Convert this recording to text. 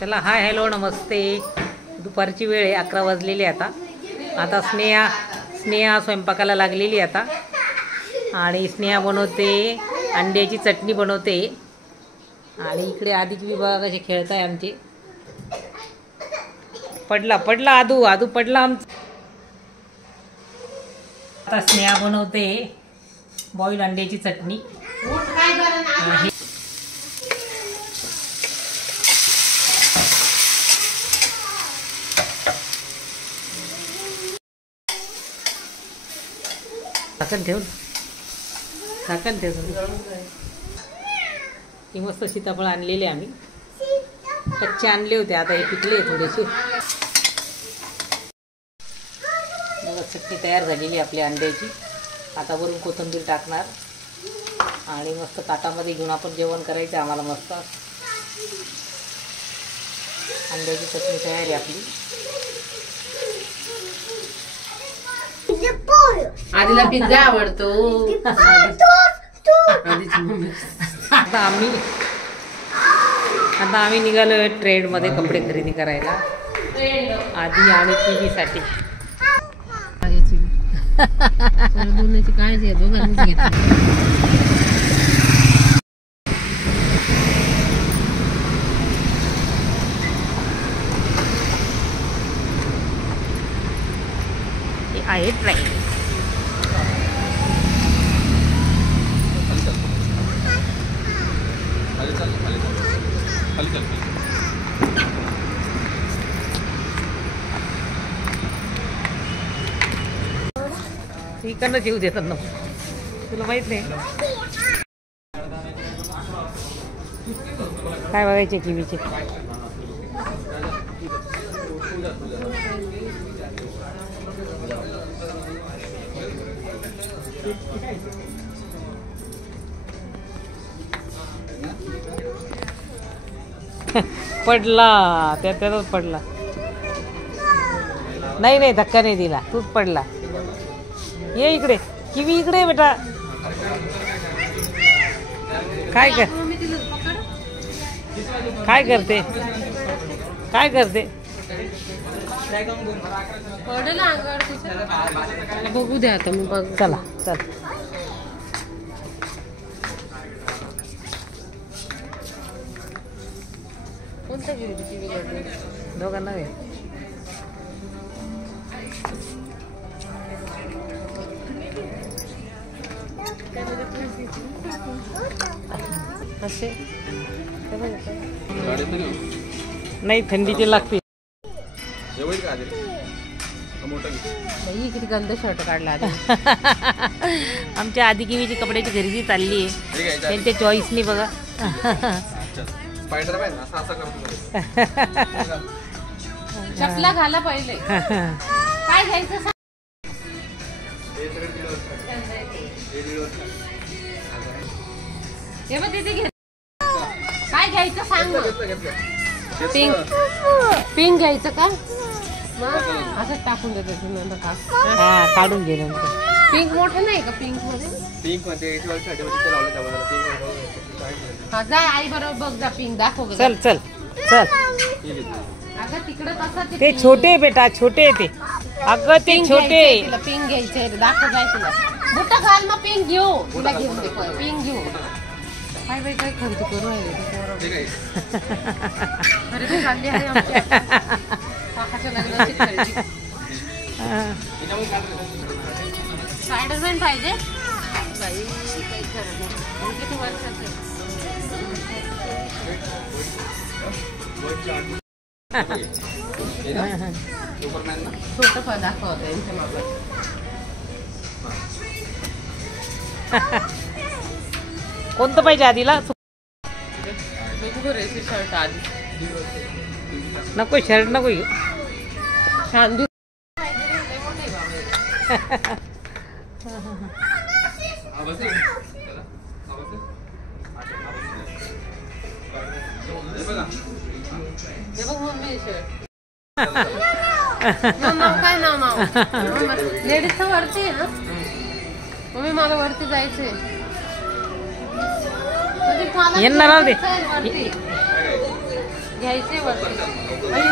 चला hi hello नमस्ते. दुपारची वेळ आहे, 11 वाजलेली आता. आता स्नेहा स्वयंपाकाला लागलेली आता. आणि स्नेहा बनवते अंड्याची चटणी बनवते. आणि इकडे आदिक विभाग कसे खेळत आहे आमचे. पडला आदू पडला आमचा. आता स्नेहा बनवते बॉईल अंड्याची चटणी. झाकण ठेव. ही मस्त सीताफळ आणलेले आम्ही, कच्चे आणले होते, आता हे पिकले थोडेसे. बघा चटणी तयार झालेली आपल्या अंड्याची. आता वरून कोथिंबीर टाकणार आणि मस्त ताटामध्ये घेऊन आपण जेवण करायचं. आम्हाला मस्त अंड्याची चटणी तयार आहे आपली. आधीला पिझ्झा आवडतो. आता आम्ही निघालो ट्रेंडमध्ये कपडे खरेदी करायला. आधी आणि टीव्हीसाठी. दोन्हीची काळजी आहे, दोघांनीच घेतली. आहे ट्रेन. इकडनं जीव देतात ना, तुला माहित नाही काय बघायचे टीव्हीचे. पडला त्यातच पडला. नाही धक्का नाही दिला, तूच पडला. ये इकडे किवी, इकडे बेटा. काय करते बघू द्या आता मी बघ. चल कोणता दोघांना वे. नाही थंडीचे लागते. किती गंद शर्ट काढला. आमच्या आधी किवीची कपड्याची खरेदी चालली आहे त्यांच्या चॉईसनी. बघा चपला घाला पहिले. काय घ्यायचं काय घ्यायचं सांग. पिंक घ्यायचं का? असंच टाकून देतो. काढून घे. पिंक मोठं नाही का? पिंक मध्ये जा आई बरोबर बघ. जा पिंक दाखव. चल अगं तिकडे कसं ते छोटे बेटा, छोटे ते. अगं ते छोटे. तुला पिंक घ्यायचे दाखव. जाय तुला बुट्टा घाल मग पिंक घेऊ. तुला घेऊन दे पिंक घेऊ. काय बाई काय खर्च करू राहिले. अरे ते चालली आहे आमच्या काकाच्या लग्नाची खरेदी. स्पायडरमॅन पाहिजे बाई. काही खरं नाही. किती वर्षाचे छोट फळ दाखवत यांच्या मागं. कोणतं पाहिजे आधीला? शर्ट आधी नको, शर्ट नको. छान काय नाव लेडीजचं वरती आहे ना. मम्मी मला वरती जायचंय. यांना राहू दे. घ्यायचे वरती